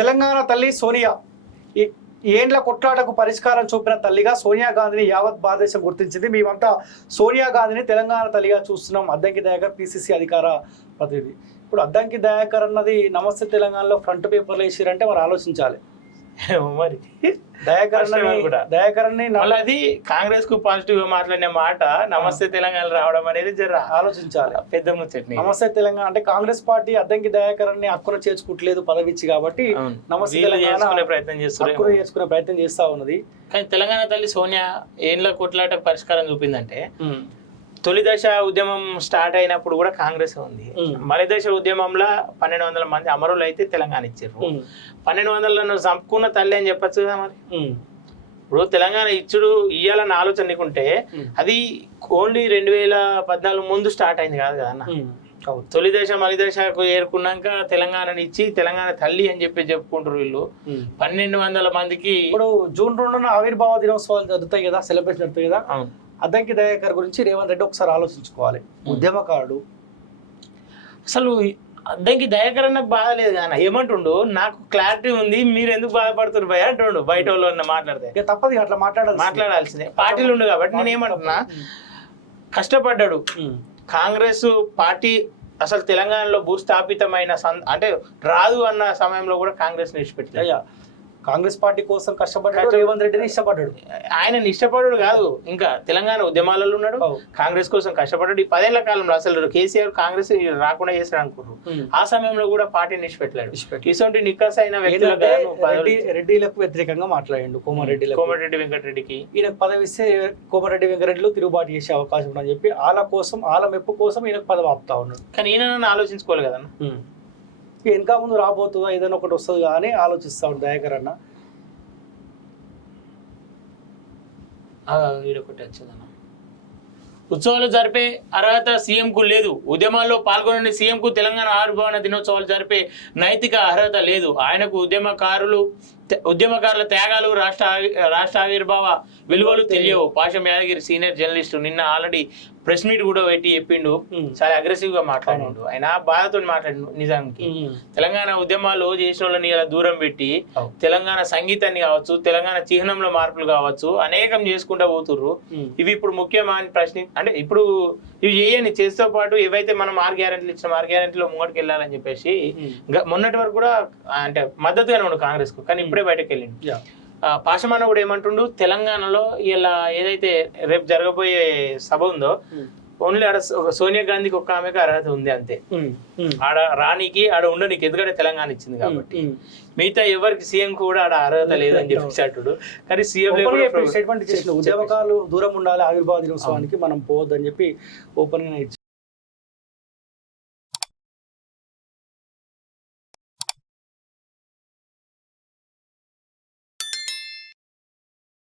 తెలంగాణ తల్లి సోనియా ఏండ్ల కొట్లాటకు పరిష్కారం చూపిన తల్లిగా సోనియా గాంధీని యావత్ భారతదేశం గుర్తించింది. మేమంతా సోనియా గాంధీని తెలంగాణ తల్లిగా చూస్తున్నాం. అద్దంకి దయాకర్ పిసిసి అధికార ప్రతినిధి. ఇప్పుడు అద్దంకి దయాకర్ అన్నది నమస్తే తెలంగాణలో ఫ్రంట్ పేపర్లో వేసిరంటే మరి ఆలోచించాలి. మరి దయాకర్ని అది కాంగ్రెస్ కు పాజిటివ్ గా మాట్లాడిన మాట నమస్తే తెలంగాణ రావడం అనేది జర ఆలోచించాలి. పెద్ద ముచ్చట్ని నమస్తే తెలంగాణ అంటే కాంగ్రెస్ పార్టీ అద్దంకి దయాకర్ని హక్కును చేర్చుకోవట్లేదు పదవిచ్చి కాబట్టి నమస్తే తెలంగాణ ప్రయత్నం చేసుకునే ప్రయత్నం చేస్తా ఉన్నది. కానీ తెలంగాణ తల్లి సోనియా ఏండ్ల కొట్లాటకు పరిష్కారం చూపిందంటే తొలి దశ ఉద్యమం స్టార్ట్ అయినప్పుడు కూడా కాంగ్రెస్ ఉంది. మరి దశ ఉద్యమంలో 1200 మంది అమరులు అయితే తెలంగాణ ఇచ్చారు. 1200 చంపుకున్న తల్లి అని చెప్పచ్చు కదా. మరి ఇప్పుడు తెలంగాణ ఇచ్చుడు ఇయ్యాలన్న ఆలోచన నీకుంటే అది ఓన్లీ 2014 ముందు స్టార్ట్ అయింది కాదు కదా అన్న. తొలి దశ మలి దశకు ఏరుకున్నాక తెలంగాణని ఇచ్చి తెలంగాణ తల్లి అని చెప్పి చెప్పుకుంటారు వీళ్ళు. 1200 మందికి ఇప్పుడు జూన్ 2న ఆవిర్భావ దినోత్సవాలు జరుగుతాయి కదా, సెలబ్రేషన్ జరుగుతాయి కదా. అద్దంకి దయాకర్ గురించి రేవంత్ రెడ్డి ఒకసారి ఆలోచించుకోవాలి. ఉద్యమకారుడు. అసలు అద్దంకి దయాకర్ అన్నకు బాధ లేదు కానీ ఏమంటుండు, నాకు క్లారిటీ ఉంది మీరు ఎందుకు బాధపడుతున్నారు భయ అంటుండు. బయట వాళ్ళు మాట్లాడితే తప్పదు, అట్లా మాట్లాడాల్సిందే. పార్టీలు ఉండు కాబట్టి నేను ఏమంటున్నా, కష్టపడ్డాడు కాంగ్రెస్ పార్టీ. అసలు తెలంగాణలో భూస్థాపితమైన అంటే రాదు అన్న సమయంలో కూడా కాంగ్రెస్ నిలిచిపెట్టాడు. కాంగ్రెస్ పార్టీ కోసం కష్టపడ్డాడు. రేవంత్ రెడ్డిని ఇష్టపడ్డాడు. ఆయన ఇష్టపడ్డాడు కాదు, ఇంకా తెలంగాణ ఉద్యమాలలో ఉన్నాడు. కాంగ్రెస్ కోసం కష్టపడ్డాడు. ఈ 10 ఏళ్ల కాలంలో అసలు కేసీఆర్ కాంగ్రెస్ రాకుండా చేస్తాడు అనుకున్నారు. ఆ సమయంలో కూడా పార్టీని నిలిచిపెట్టలేడు. ఇటువంటి నిక్కస్ అయిన రెడ్డిలకు వ్యతిరేకంగా మాట్లాడాడు. కోమటిరెడ్డి వెంకటరెడ్డికి ఈయనకు పదవి ఇస్తే కోమటిరెడ్డి వెంకటరెడ్డిలో తిరుగుబాటు చేసే అవకాశం ఉందని చెప్పి వాళ్ళ కోసం వాళ్ళ మెప్పు కోసం ఈయనకు పదవి ఆపుతా ఉన్నాడు. కానీ ఈయన ఆలోచించుకోవాలి కదన్న, వెనక ముందు రాబోతుందా ఏదైనా ఒకటి వస్తుంది కానీ ఆలోచిస్తా ఉంటాడు దయాకర్ అన్న. వీడొకటి వచ్చిందన్న, ఉత్సవాలు జరిపే అర్హత సీఎం కు లేదు. ఉద్యమాల్లో పాల్గొనని సీఎం కు తెలంగాణ ఆవిర్భావ దినోత్సవాలు జరిపే నైతిక అర్హత లేదు. ఆయనకు ఉద్యమకారుల త్యాగాలు రాష్ట్ర ఆవిర్భావ విలువలు తెలియవు. పాషం యాదగిరి సీనియర్ జర్నలిస్టు నిన్న ఆల్రెడీ ప్రెస్ మీట్ కూడా పెట్టి చెప్పిండు. చాలా అగ్రెసివ్ గా మాట్లాడిండు. ఆయన బాధతో మాట్లాడిండు. నిజానికి తెలంగాణ ఉద్యమాలు చేసిన వాళ్ళని ఇలా దూరం పెట్టి తెలంగాణ సంగీతాన్ని కావచ్చు, తెలంగాణ చిహ్నంలో మార్పులు కావచ్చు అనేకం చేసుకుంటా పోతుర్రు. ఇవి ఇప్పుడు ముఖ్యమైన ప్రశ్న. అంటే ఇప్పుడు ఇవి చేయని చేస్తూ పాటు ఏవైతే మనం 6 గ్యారెంటీలు ఇచ్చిన 6 గ్యారెంటీలో ముంగటికి వెళ్ళాలని చెప్పేసి మొన్నటి వరకు కూడా అంటే మద్దతుగానే ఉండు కాంగ్రెస్ కు. కానీ ఇప్పుడే బయటకు వెళ్ళిండు. పాషమాన కూడా ఏమంటుండు, తెలంగాణలో ఇలా ఏదైతే రేపు జరగబోయే సభ ఉందో ఓన్లీ ఆడ సోనియా గాంధీకి ఒక్క ఆమెకు అర్హత ఉంది అంతే. ఆడ రానికి ఆడ ఉండనికి, ఎందుకంటే తెలంగాణ ఇచ్చింది కాబట్టి. మిగతా ఎవరికి సీఎం కూడా ఆడ అర్హత లేదని చెప్పేసాడు. కానీ సీఎం స్టేట్మెంట్ చేసిన ఉద్యమకాలు దూరం ఉండాలి ఆవిర్భావ దినోత్సవానికి మనం పోవద్దని చెప్పి ఓపెన్ గా ఇచ్చాడు.